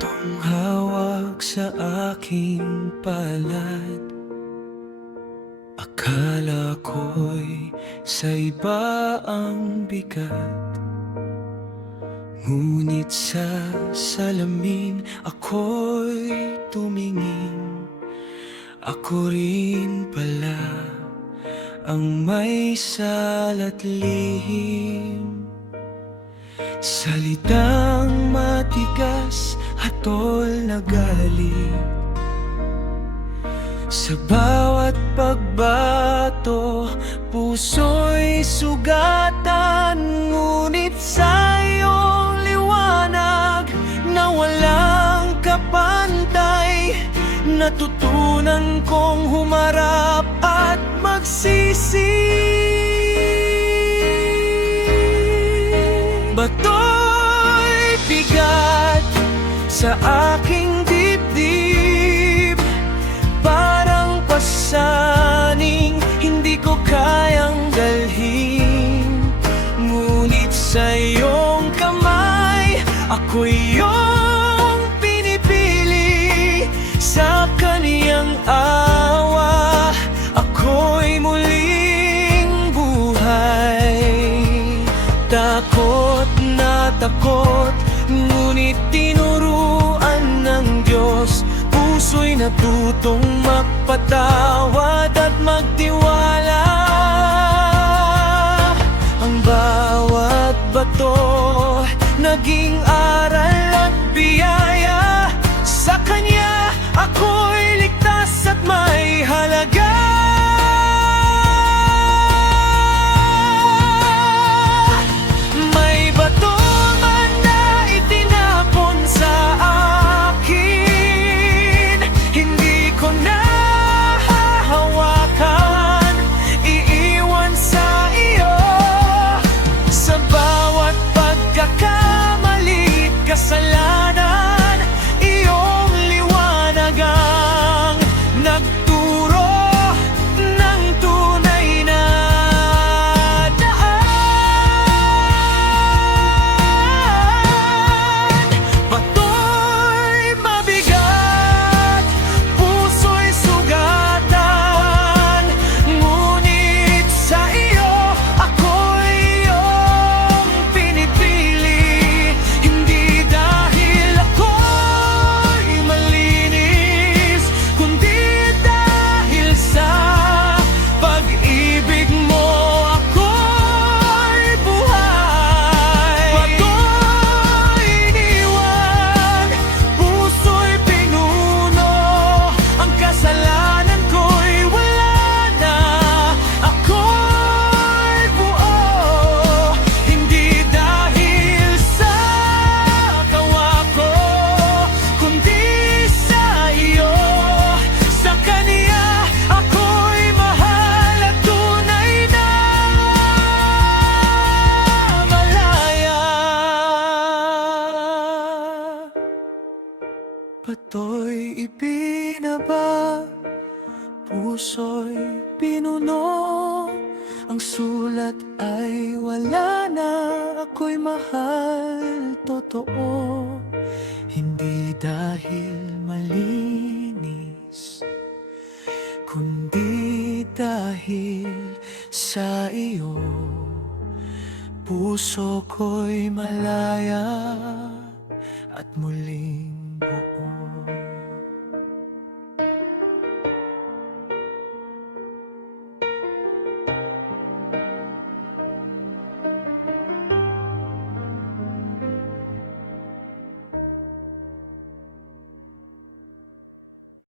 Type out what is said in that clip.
Itong hawak sa aking palad, akala ko'y sa iba ang bigat. Ngunit sa salamin ako'y tumingin, ako rin pala ang may salat lihim. Salitang matigas, hatol na galit. Sa bawat pagbato, puso'y sugatan. Ngunit sa iyong liwanag na walang kapantay, natutunan kong humarap at magsisi. Bato'y bigat sa aking dibdib, parang pasaning hindi ko kayang dalhin. Ngunit sa iyong kamay, ako'y iyong pinipili. Sa kaniyang awa, ako'y muling buhay. Takot na takot, ngunit tinuruan ng Diyos. Puso'y natutong magpatawad at magtiwala. Ang bawat bato, naging aral at biyaya. Sa Kanya, ako'y ligtas at may halaga. Kasalanan, iyong liwanag ang nagturo ng tunay na daan. Bato'y mabigat, puso'y sugatan. Ngunit sa iyo, ako'y iyong pinipili. Hindi dahil ako'y malinis, kundi dahil sa pag-ibig mo ako'y buhay. Bato'y iniwan, puso'y pinuno. Ang kasalanan ko'y wala na, ako'y buo. Hindi dahil sa kawa ko, kundi sa iyo. Sa Kanya, ako'y mahal at tunay na malaya. Bato'y ibinaba, puso'y pinuno. Ang sulat ay wala na, ako'y mahal, totoo. Hindi dahil malinis, kundi dahil sa iyo. Puso ko'y malaya at muling buo.